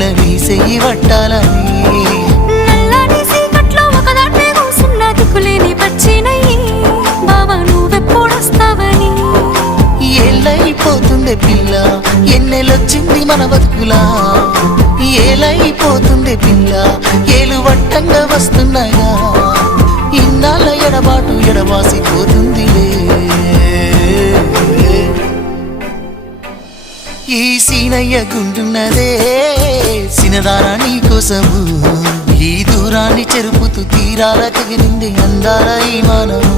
పిల్ల నీ చెయ్యి పట్టాలని నల్లని సీకట్లో ఒకదాన్నే కూసున్న దిక్కులేని పచ్చినయ్యి బావా నువ్వెప్పుడొస్తావని ఏళ్ళైపోతుండే పిల్ల ఎన్నెలొచ్చింది మన బతుకులా ఏలైపోతుండే పిల్ల ఏలు వట్టంగా వస్తున్నాయా ఇన్నాళ్ళ ఎడబాటు ఎడవాసిపోతుందిలే ఈ సీనయ్య గుంటున్నదే సినదారా నీ కోసము ఈ దూరాన్ని చెరుపుతూ తీరాల తెగిరింది అందాల ఈ మానము